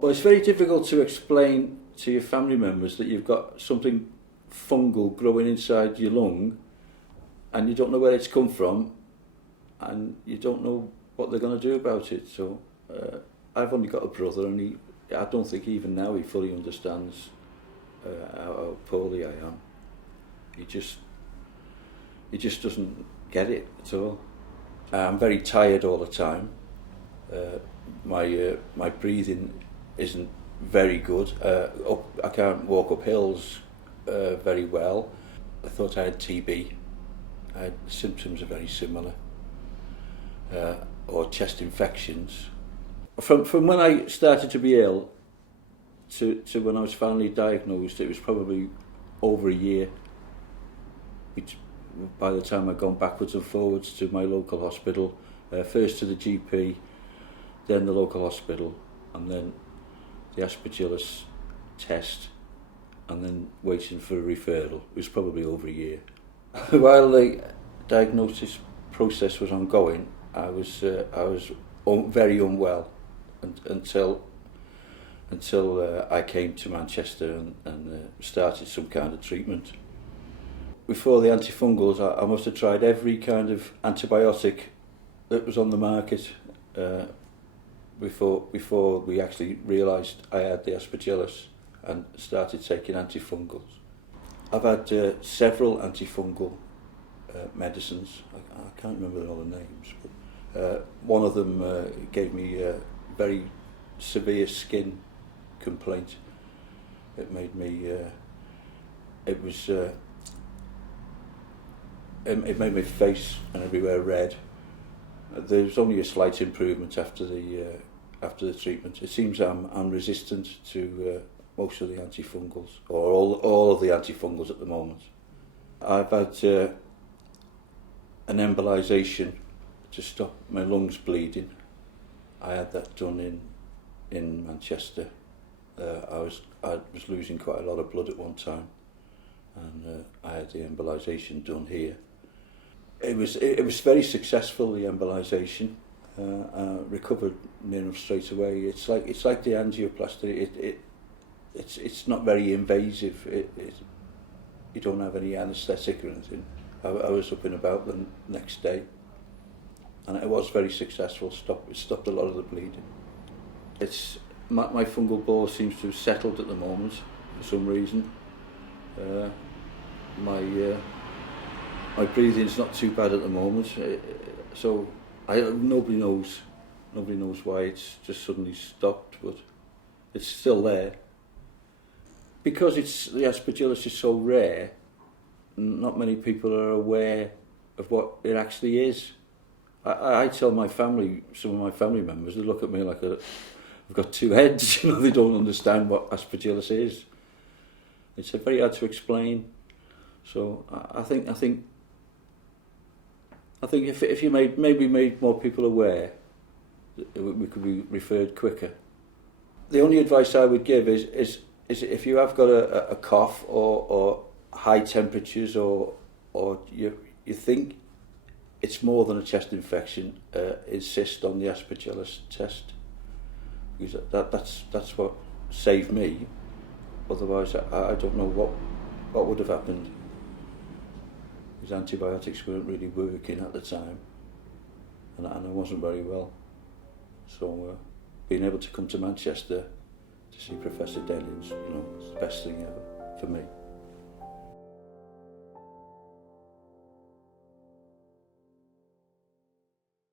Well, it's very difficult to explain to your family members that you've got something fungal growing inside your lung and you don't know where it's come from and you don't know what they're going to do about it. So I've only got a brother and I don't think even now he fully understands how poorly I am. He just doesn't get it at all. I'm very tired all the time. My breathing isn't very good. I can't walk up hills very well. I thought I had TB. The symptoms are very similar, or chest infections. From when I started to be ill to when I was finally diagnosed, it was probably over a year. By the time I'd gone backwards and forwards to my local hospital, first to the GP, then the local hospital, and then the Aspergillus test, and then waiting for a referral. It was probably over a year. While the diagnosis process was ongoing, I was very unwell until I came to Manchester and started some kind of treatment. Before the antifungals, I must have tried every kind of antibiotic that was on the market before we actually realised I had the Aspergillus and started taking antifungals. I've had several antifungal medicines. I can't remember all the names, but one of them gave me a very severe skin complaint. It made me. It made my face and everywhere red. There was only a slight improvement after the treatment. It seems I'm resistant to most of the antifungals, or all of the antifungals at the moment. I've had an embolisation to stop my lungs bleeding. I had that done in Manchester. I was losing quite a lot of blood at one time, and I had the embolisation done here. It was very successful, the embolisation. I recovered near enough straight away. It's like the angioplasty. It's not very invasive. You don't have any anaesthetic or anything. I was up and about the next day, and it was very successful. It stopped a lot of the bleeding. My fungal bore seems to have settled at the moment for some reason. My breathing's not too bad at the moment, so nobody knows why it's just suddenly stopped, but it's still there. Because the Aspergillus is so rare, not many people are aware of what it actually is. I tell my family, some of my family members, they look at me like I've got two heads. They don't understand what Aspergillus is. It's very hard to explain. So I think if you made more people aware, we could be referred quicker. The only advice I would give is if you have got a cough or high temperatures or you think it's more than a chest infection, insist on the Aspergillus test, because that's what saved me. Otherwise, I don't know what would have happened. Because antibiotics weren't really working at the time, and I wasn't very well. So being able to come to Manchester to see Professor Dennings, it's the best thing ever for me.